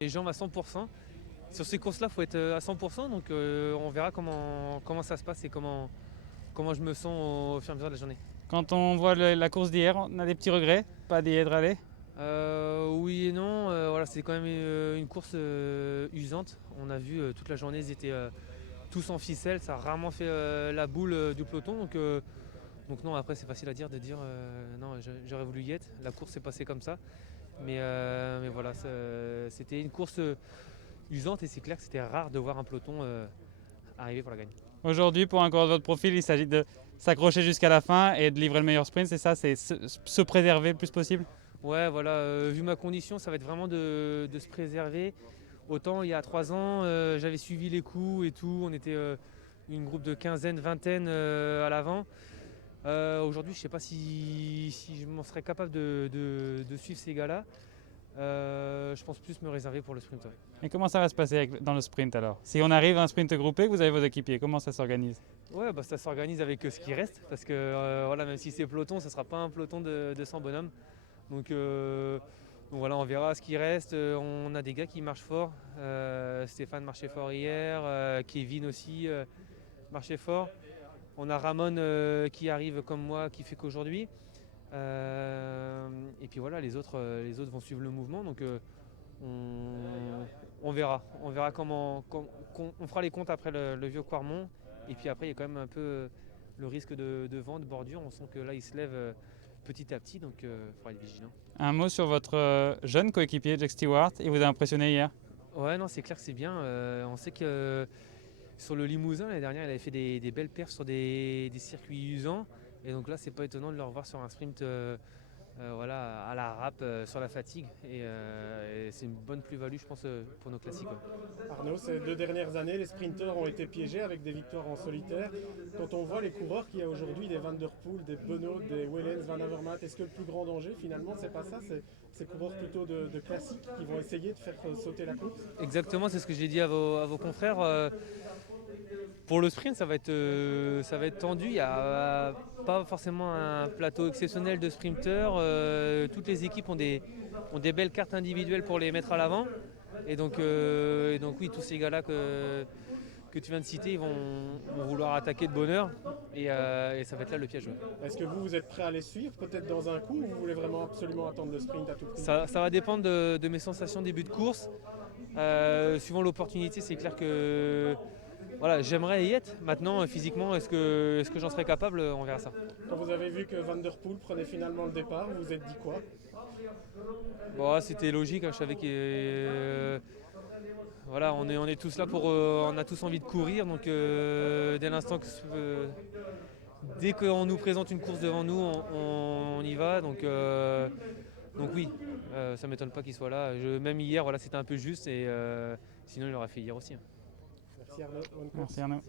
les jambes à 100%. Sur ces courses-là, il faut être à 100%, donc on verra comment ça se passe et comment je me sens au fur et à mesure de la journée. Quand on voit la course d'hier, on a des petits regrets, pas d'y être allé. Oui et non, voilà, c'est quand même une course usante. On a vu toute la journée, ils étaient tous en ficelle, ça a rarement fait la boule du peloton. Donc non, après c'est facile à dire de dire non, j'aurais voulu y être. La course s'est passée comme ça. Mais voilà, c'était une course usante et c'est clair que c'était rare de voir un peloton arriver pour la gagne. Aujourd'hui, pour un coureur de votre profil, il s'agit de s'accrocher jusqu'à la fin et de livrer le meilleur sprint, c'est ça, c'est se préserver le plus possible. Ouais, voilà, vu ma condition, ça va être vraiment de se préserver. Autant il y a 3 ans, j'avais suivi les coups et tout, on était une groupe de quinzaine, vingtaine à l'avant. Aujourd'hui, je ne sais pas si je m'en serais capable de suivre ces gars-là. Je pense plus me réserver pour le sprint. Ouais. Et comment ça va se passer dans le sprint alors? Si on arrive à un sprint groupé, que vous avez vos équipiers, comment ça s'organise? Ouais, bah, ça s'organise avec ce qui reste, parce que voilà, même si c'est peloton, ça ne sera pas un peloton de 100 bonhommes. Donc, donc voilà, on verra ce qui reste. On a des gars qui marchent fort. Stéphane marchait fort hier, Kevin aussi marchait fort. On a Ramon qui arrive comme moi, qui fait qu'aujourd'hui. Et puis voilà, les autres vont suivre le mouvement. Donc on verra. On verra on fera les comptes après le vieux Quarmont. Et puis après, il y a quand même un peu le risque de vent, de bordure. On sent que là, il se lève petit à petit. Donc il faudra être vigilant. Un mot sur votre jeune coéquipier, Jack Stewart, il vous a impressionné hier? Ouais, non, c'est clair que c'est bien. On sait que sur le Limousin, l'année dernière, il avait fait des belles perfs sur des circuits usants. Et donc là, c'est pas étonnant de le revoir sur un sprint voilà, à la râpe sur la fatigue. Et c'est une bonne plus-value, je pense, pour nos classiques. Ouais. Arnaud, ces 2 dernières années, les sprinteurs ont été piégés avec des victoires en solitaire. Quand on voit les coureurs qu'il y a aujourd'hui, des Van Der Poel, des Benoît, des Wellens, Van Avermaet, est-ce que le plus grand danger, finalement, c'est pas ça, c'est ces coureurs plutôt de classiques qui vont essayer de faire sauter la course? Exactement, c'est ce que j'ai dit à vos confrères. Pour le sprint, ça va être tendu. Il n'y a pas forcément un plateau exceptionnel de sprinteurs. Toutes les équipes ont des belles cartes individuelles pour les mettre à l'avant. Et donc oui, tous ces gars-là que tu viens de citer, ils vont vouloir attaquer de bonne heure. Et ça va être là le piège. Ouais. Est-ce que vous êtes prêt à les suivre, peut-être dans un coup, ou vous voulez vraiment absolument attendre le sprint à tout prix? Ça va dépendre de mes sensations début de course. Suivant l'opportunité, c'est clair que voilà, j'aimerais y être. Maintenant, physiquement, est-ce que j'en serais capable? On verra ça. Quand vous avez vu que Van Der Poel prenait finalement le départ, vous vous êtes dit quoi? Bon, c'était logique. Hein, je savais que voilà, on est tous là on a tous envie de courir. Donc, dès qu'on nous présente une course devant nous, on y va. Donc oui, ça m'étonne pas qu'il soit là. Même hier, voilà, c'était un peu juste. Et sinon, il l'aurait fait hier aussi. Hein. Merci Arnaud, bonne course. Merci Arnaud.